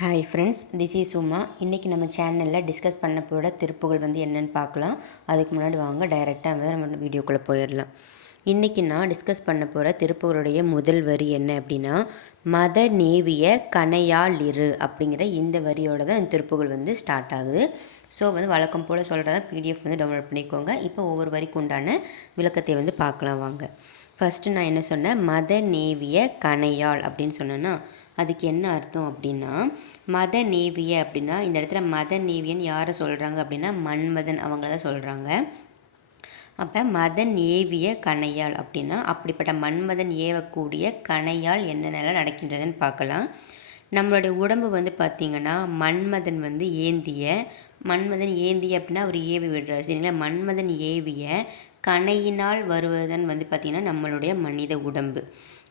Hi friends this is Uma இன்றைக்கி நம்ம சேனலில் டிஸ்கஸ் பண்ண போகிற திருப்புகள் வந்து என்னென்னு பார்க்கலாம். அதுக்கு முன்னாடி வாங்க டைரெக்டாக வந்து நம்ம வீடியோக்குள்ளே போயிடலாம். இன்றைக்கி நான் டிஸ்கஸ் பண்ண போகிற திருப்புகளுடைய முதல் வரி என்ன அப்படின்னா மத நேவிய கனையால் இரு அப்படிங்கிற இந்த வரியோட தான் இந்த திருப்புகள் வந்து ஸ்டார்ட் ஆகுது. ஸோ வந்து வழக்கம் போல் சொல்கிறத பிடிஎஃப் வந்து டவுன்லோட் பண்ணிக்கோங்க. இப்போ ஒவ்வொரு வரிக்கு உண்டான விளக்கத்தை வந்து பார்க்கலாம் வாங்க. ஃபஸ்ட்டு நான் என்ன சொன்னேன்? மத நேவிய கனையாள் அப்படின்னு சொன்னேன்னா அதுக்கு என்ன அர்த்தம் அப்படின்னா மத நேவிய அப்படின்னா இந்த இடத்துல மத நேவியன் யாரை சொல்கிறாங்க அப்படின்னா மன்மதன் அவங்கள தான் சொல்கிறாங்க அப்போ மதன் ஏவிய கணையால் அப்படின்னா அப்படிப்பட்ட மன்மதன் ஏவக்கூடிய கணையால் என்னென்னலாம் நடக்கின்றதுன்னு பார்க்கலாம். நம்மளுடைய உடம்பு வந்து பார்த்திங்கன்னா மன்மதன் வந்து ஏந்திய மன்மதன் ஏந்திய அப்படின்னா அவர் ஏவி விடுறார். சரிங்களா? மன்மதன் ஏவிய கணையினால் வருவதன் வந்து பார்த்திங்கன்னா நம்மளுடைய மனித உடம்பு.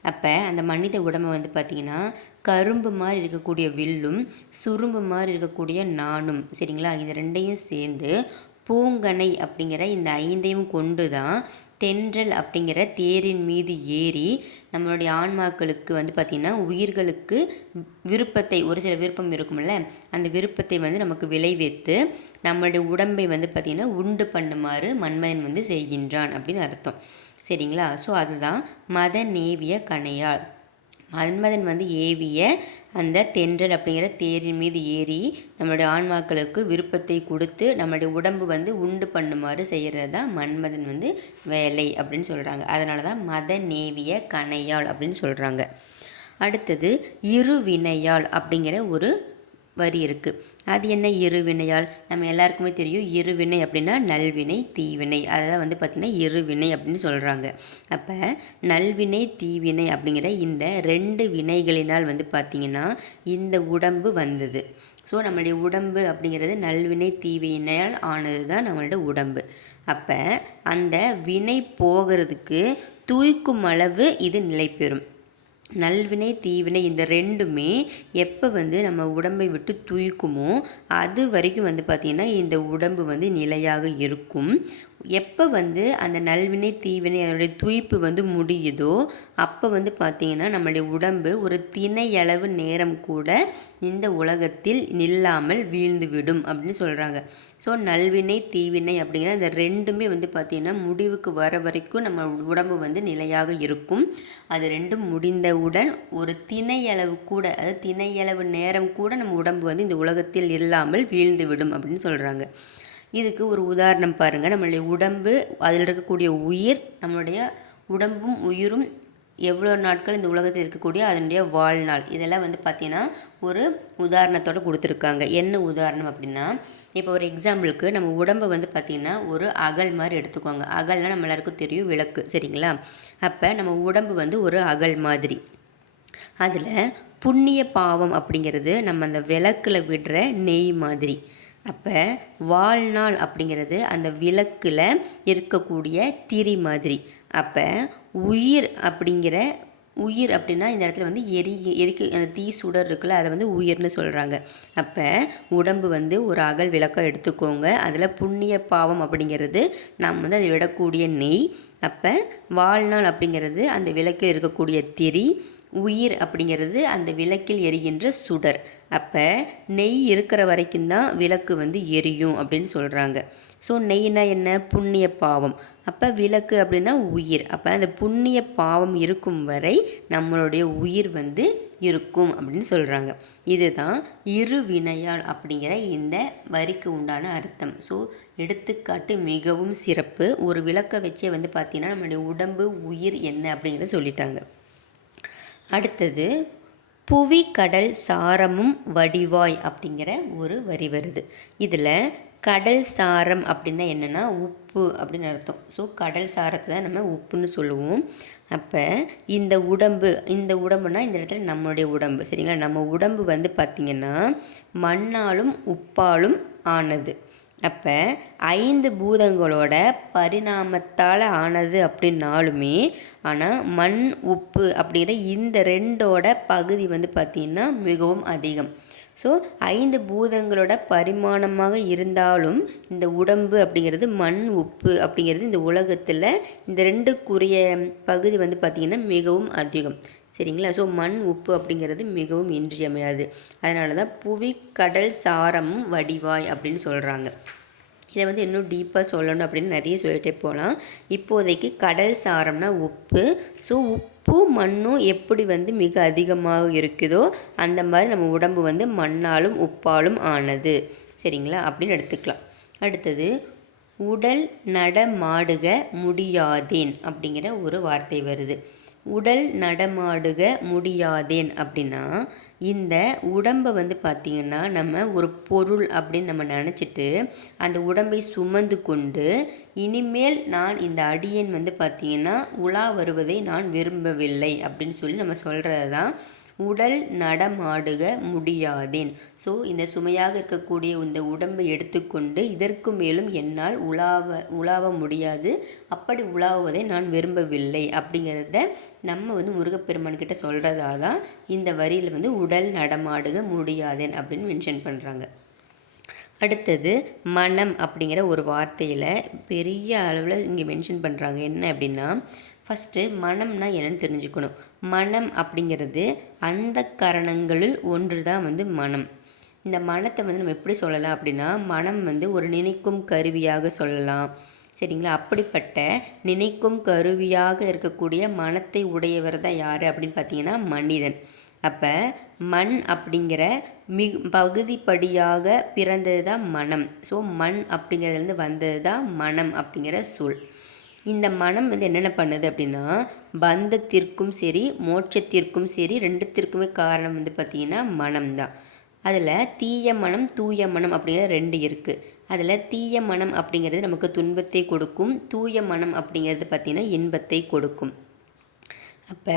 அப்போ அந்த மனித உடம்பை வந்து பார்த்திங்கன்னா கரும்பு மாதிரி இருக்கக்கூடிய வில்லும் சுரும்பு மாதிரி இருக்கக்கூடிய நானும் சரிங்களா? இது ரெண்டையும் சேர்ந்து பூங்கனை அப்படிங்கிற இந்த ஐந்தையும் கொண்டு தான் தென்றல் அப்படிங்கிற தேரின் மீது ஏறி நம்மளுடைய ஆன்மாக்களுக்கு வந்து பார்த்திங்கன்னா உயிர்களுக்கு விருப்பத்தை ஒரு சில விருப்பம் இருக்கும்ல அந்த விருப்பத்தை வந்து நமக்கு விளைவித்து நம்மளுடைய உடம்பை வந்து பார்த்திங்கன்னா உண்டு பண்ணுமாறு மன்மதன் வந்து செய்கின்றான் அப்படின்னு அர்த்தம். சரிங்களா? ஸோ அதுதான் மத நேவிய கணையாள். மன்மதன் வந்து ஏவிய அந்த தென்றல் அப்படிங்கிற தேரின் மீது ஏறி நம்மளுடைய ஆன்மாக்களுக்கு விருப்பத்தை கொடுத்து நம்மளுடைய உடம்பு வந்து உண்டு பண்ணுமாறு செய்கிறது தான் மன்மதன் வந்து வேலை அப்படின்னு சொல்கிறாங்க அதனால தான் மத நேவிய கணையாள் அப்படின்னு சொல்கிறாங்க அடுத்தது இருவினையாள் அப்படிங்கிற ஒரு வரி இருக்குது அது என்ன? இருவினையால் நம்ம எல்லாருக்குமே தெரியும் இருவினை அப்படின்னா நல்வினை தீவினை அதெல்லாம் வந்து பார்த்திங்கன்னா இருவினை அப்படின்னு சொல்கிறாங்க அப்போ நல்வினை தீவினை அப்படிங்கிற இந்த ரெண்டு வினைகளினால் வந்து பார்த்திங்கன்னா இந்த உடம்பு வந்தது. ஸோ நம்மளுடைய உடம்பு அப்படிங்கிறது நல்வினை தீவினையால் ஆனது தான் நம்மளோட உடம்பு. அப்போ அந்த வினை போகிறதுக்கு தூய்க்கும் அளவு இது நிலை பெறும் நல்வினை தீவினை இந்த ரெண்டுமே எப்போ வந்து நம்ம உடம்பை விட்டு தூய்க்குமோ அது வரைக்கும் வந்து பார்த்திங்கன்னா இந்த உடம்பு வந்து நிலையாக இருக்கும். எப்போ வந்து அந்த நல்வினை தீவினை அதனுடைய துய்ப்பு வந்து முடியுதோ அப்போ வந்து பார்த்திங்கன்னா நம்மளுடைய உடம்பு ஒரு திணையளவு நேரம் கூட இந்த உலகத்தில் நில்லாமல் வீழ்ந்து விடும் அப்படின்னு சொல்கிறாங்க ஸோ நல்வினை தீவினை அப்படிங்கிற அந்த ரெண்டுமே வந்து பார்த்திங்கன்னா முடிவுக்கு வர வரைக்கும் நம்ம உடம்பு வந்து நிலையாக இருக்கும். அது ரெண்டும் முடிந்தவுடன் ஒரு திணையளவு கூட அதாவது திணையளவு நேரம் கூட நம்ம உடம்பு வந்து இந்த உலகத்தில் இல்லாமல் வீழ்ந்து விடும் அப்படின்னு சொல்கிறாங்க இதுக்கு ஒரு உதாரணம் பாருங்கள் நம்மளுடைய உடம்பு அதில் இருக்கக்கூடிய உயிர் நம்மளுடைய உடம்பும் உயிரும் எவ்வளோ நாட்கள் இந்த உலகத்தில் இருக்கக்கூடிய அதனுடைய வாழ்நாள். இதெல்லாம் வந்து பார்த்திங்கன்னா ஒரு உதாரணத்தோடு கொடுத்துருக்காங்க. என்ன உதாரணம் அப்படின்னா இப்போ ஒரு எக்ஸாம்பிளுக்கு நம்ம உடம்பை வந்து பார்த்திங்கன்னா ஒரு அகல் மாதிரி எடுத்துக்கோங்க. அகல்னால் நம்ம எல்லாருக்கும் தெரியும் விளக்கு சரிங்களா? அப்போ நம்ம உடம்பு வந்து ஒரு அகல் மாதிரி. அதில் புண்ணிய பாவம் அப்படிங்கிறது நம்ம அந்த விளக்கில் விடுற நெய் மாதிரி. அப்போ வாழ்நாள் அப்படிங்கிறது அந்த விளக்கில் இருக்கக்கூடிய திரி மாதிரி. அப்போ உயிர் அப்படிங்கிற உயிர் அப்படின்னா இந்த இடத்துல வந்து எரி எரிக்க அந்த தீ சுடர் இருக்குல்ல அதை வந்து உயிர்னு சொல்கிறாங்க அப்போ உடம்பு வந்து ஒரு அகல் விளக்கம் எடுத்துக்கோங்க. அதில் புண்ணிய பாவம் அப்படிங்கிறது நாம் வந்து அதை விடக்கூடிய நெய். அப்போ வாழ்நாள் அப்படிங்கிறது அந்த விளக்கில் இருக்கக்கூடிய திரி. உயிர் அப்படிங்கிறது அந்த விளக்கில் எரிகின்ற சுடர். அப்போ நெய் இருக்கிற வரைக்கும் தான் விளக்கு வந்து எரியும் அப்படின்னு சொல்கிறாங்க ஸோ நெய்னா என்ன? புண்ணிய பாவம். அப்போ விளக்கு அப்படின்னா உயிர். அப்போ அந்த புண்ணிய பாவம் இருக்கும் வரை நம்மளுடைய உயிர் வந்து இருக்கும் அப்படின்னு சொல்கிறாங்க இதுதான் இரு வினையால் அப்படிங்கிற இந்த வரிக்கு உண்டான அர்த்தம். ஸோ எடுத்துக்காட்டு மிகவும் சிறப்பு. ஒரு விளக்கை வச்சே வந்து பார்த்திங்கன்னா நம்மளுடைய உடம்பு உயிர் என்ன அப்படிங்கிறத சொல்லிட்டாங்க. அடுத்தது புவி கடல் சாரமும் வடிவாய் அப்படிங்கிற ஒரு வரி வருது. இதில் கடல் சாரம் அப்படின்னா என்னென்னா உப்பு அப்படின்னு அர்த்தம். ஸோ கடல் சாரத்தை தான் நம்ம உப்புன்னு சொல்லுவோம். அப்போ இந்த உடம்பு இந்த உடம்புனா இந்த இடத்துல நம்மளுடைய உடம்பு. சரிங்களா? நம்ம உடம்பு வந்து பார்த்திங்கன்னா மண்ணாலும் உப்பாலும் ஆனது. அப்போ ஐந்து பூதங்களோட பரிணாமத்தால் ஆனது அப்படின்னாலுமே ஆனால் மண் உப்பு அப்படிங்கிற இந்த ரெண்டோட பகுதி வந்து பார்த்திங்கன்னா மிகவும் அதிகம். ஸோ ஐந்து பூதங்களோட பரிமாணமாக இருந்தாலும் இந்த உடம்பு அப்படிங்கிறது மண் உப்பு அப்படிங்கிறது இந்த உலகத்தில் இந்த ரெண்டுக்குரிய பகுதி வந்து பார்த்திங்கன்னா மிகவும் அதிகம். சரிங்களா? ஸோ மண் உப்பு அப்படிங்கிறது மிகவும் இன்றியமையாது. அதனால தான் புவி கடல் சாரமும் வடிவாய் அப்படின்னு சொல்கிறாங்க இதை வந்து இன்னும் டீப்பாக சொல்லணும் அப்படின்னு நிறைய சொல்லிகிட்டே போகலாம் இப்போதைக்கு கடல் சாரம்னா உப்பு. ஸோ உப்பு மண்ணும் எப்படி வந்து மிக அதிகமாக இருக்குதோ அந்த மாதிரி நம்ம உடம்பு வந்து மண்ணாலும் உப்பாலும் ஆனது. சரிங்களா? அப்படின்னு எடுத்துக்கலாம். அடுத்தது உடல் நடமாடுக முடியாதேன் அப்படிங்கிற ஒரு வார்த்தை வருது. உடல் நடமாடுக முடியாதேன் அப்படின்னா இந்த உடம்பை வந்து பார்த்திங்கன்னா நம்ம ஒரு பொருள் அப்படின்னு நம்ம நினச்சிட்டு அந்த உடம்பை சுமந்து கொண்டு இனிமேல் நான் இந்த அடியன் வந்து பார்த்திங்கன்னா உலா வருவதை நான் விரும்பவில்லை அப்படின்னு சொல்லி நம்ம சொல்கிறது தான் உடல் நடமாடுக முடியாதேன். ஸோ இந்த சுமையாக இருக்கக்கூடிய இந்த உடம்பை எடுத்துக்கொண்டு இதற்கு மேலும் என்னால் உலாவ உலாவ முடியாது. அப்படி உலாவுவதை நான் விரும்பவில்லை. அப்படிங்கிறத நம்ம வந்து முருகப்பெருமான் கிட்ட சொல்கிறதா தான் இந்த வரியில் வந்து உடல் நடமாடுக முடியாதேன் அப்படின்னு மென்ஷன் பண்ணுறாங்க அடுத்தது மனம் அப்படிங்கிற ஒரு வார்த்தையில் பெரிய அளவில் இங்கே மென்ஷன் பண்ணுறாங்க என்ன அப்படின்னா ஃபஸ்ட்டு மனம்னா என்னென்னு தெரிஞ்சுக்கணும். மனம் அப்படிங்கிறது அந்த கரணங்களில் ஒன்று தான் வந்து மனம். இந்த மனத்தை வந்து நம்ம எப்படி சொல்லலாம் அப்படின்னா மனம் வந்து ஒரு நினைக்கும் கருவியாக சொல்லலாம். சரிங்களா? அப்படிப்பட்ட நினைக்கும் கருவியாக இருக்கக்கூடிய மனத்தை உடையவர் தான் யார் அப்படின்னு பார்த்தீங்கன்னா மனிதன். அப்போ மண் அப்படிங்கிற மிகு பகுதிப்படியாக பிறந்தது தான் மனம். ஸோ மண் அப்படிங்கிறதுலேருந்து வந்தது தான் மனம் அப்படிங்கிற சொல். இந்த மனம் வந்து என்னென்ன பண்ணுது அப்படின்னா பந்தத்திற்கும் சரி மோட்சத்திற்கும் சரி ரெண்டுத்திற்குமே காரணம் வந்து பார்த்திங்கன்னா மனம் தான் அதில் தீய மனம் தூய மனம் அப்படிங்கிற ரெண்டு இருக்குது அதில் தீய மனம் அப்படிங்கிறது நமக்கு துன்பத்தை கொடுக்கும் தூய மனம் அப்படிங்கிறது பார்த்திங்கன்னா இன்பத்தை கொடுக்கும். அப்போ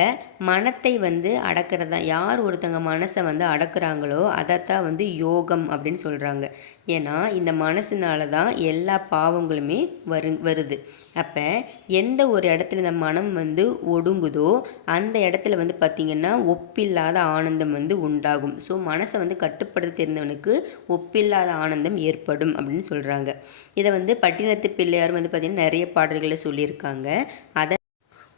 மனத்தை வந்து அடக்கிறது தான் யார் ஒருத்தங்க மனசை வந்து அடக்குறாங்களோ அதைத்தான் வந்து யோகம் அப்படின்னு சொல்கிறாங்க ஏன்னா இந்த மனசுனால தான் எல்லா பாவங்களுமே வரு வருது. அப்போ எந்த ஒரு இடத்துல இந்த மனம் வந்து ஒடுங்குதோ அந்த இடத்துல வந்து பார்த்திங்கன்னா ஒப்பில்லாத ஆனந்தம் வந்து உண்டாகும். ஸோ மனசை வந்து கட்டுப்படுத்த தெரிந்தவனுக்கு ஒப்பில்லாத ஆனந்தம் ஏற்படும் அப்படின்னு சொல்கிறாங்க இதை வந்து பட்டினத்து பிள்ளையார் வந்து பார்த்திங்கன்னா நிறைய பாடல்களை சொல்லியிருக்காங்க. அதை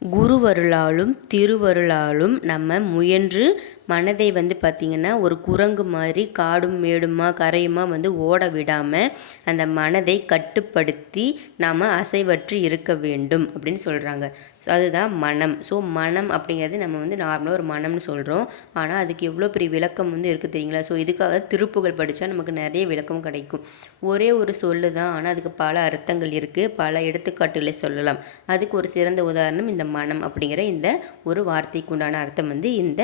குருவருளாலும் திருவருளாலும் நம்ம முயன்று மனதை வந்து பார்த்திங்கன்னா ஒரு குரங்கு மாதிரி காடும் மேடுமா கரையுமா வந்து ஓட விடாமல் அந்த மனதை கட்டுப்படுத்தி நாம் அசைவற்று இருக்க வேண்டும் அப்படின்னு சொல்கிறாங்க ஸோ அதுதான் மனம். ஸோ மனம் அப்படிங்கிறது நம்ம வந்து நார்மலாக ஒரு மனம்னு சொல்கிறோம் ஆனால் அதுக்கு எவ்வளோ பெரிய விளக்கம் வந்து இருக்குது தெரியுங்களா? ஸோ இதுக்காக திருப்புகள் படித்தா நமக்கு நிறைய விளக்கம் கிடைக்கும். ஒரே ஒரு சொல்லு தான். ஆனால் அதுக்கு பல அர்த்தங்கள் இருக்குது பல எடுத்துக்காட்டுகளை சொல்லலாம். அதுக்கு ஒரு சிறந்த உதாரணம் இந்த மனம் அப்படிங்கிற இந்த ஒரு வார்த்தைக்கு உண்டான அர்த்தம் வந்து இந்த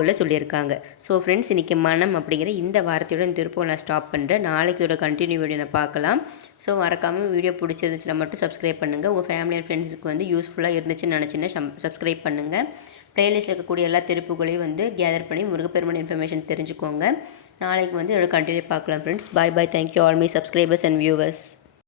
திருப்புகளில் சொல்லியிருக்காங்க. ஸோ ஃப்ரெண்ட்ஸ் இன்றைக்கி மனம் அப்படிங்கிற இந்த வார்த்தையோட இந்த திருப்புகள் நான் ஸ்டாப் பண்ணுறேன் நாளைக்கோட கண்டினியூ வீடியோ நான் பார்க்கலாம். ஸோ மறக்காமல் வீடியோ பிடிச்சிருந்துச்சுன்னா மட்டும் சப்ஸ்கிரைப் பண்ணுங்கள் உங்கள் ஃபேமிலி அண்ட் ஃப்ரெண்ட்ஸுக்கு வந்து யூஸ்ஃபுல்லாக இருந்துச்சுன்னு நினச்சின்னா சப்ஸ்கிரைப் பண்ணுங்கள் ப்ளேலிஸ்ட் இருக்கக்கூடிய எல்லா திருப்புகளையும் வந்து கேதர் பண்ணி முருகப்பெருமன் இன்ஃபர்மேஷன் தெரிஞ்சுக்கோங்க. நாளைக்கு வந்து இதோட கண்டினியூ பார்க்கலாம் friends bye bye thank you all my subscribers and viewers